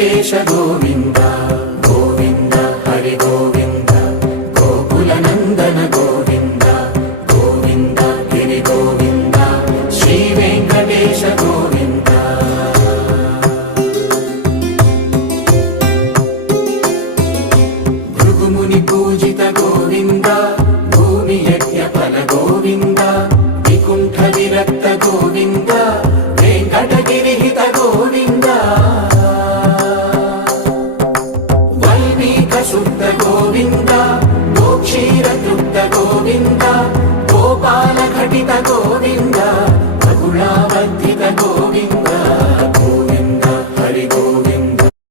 వెంకటేశ గోవింద గోవింద హరి గోవింద గోకుల నందన గోవింద గోవింద గిరి గోవింద శ్రీ వెంకటేశ గోవింద భృగుముని పూజిత గోవింద భూమి యజ్ఞ ఫల గోవింద వికుంఠ విరక్త గోవింద వెంకటగిరిహిత గోవింద వల్మీక శుద్ధ గోవింద గోక్షీర తృప్త గోవింద గోపాల ఘటిత గోవింద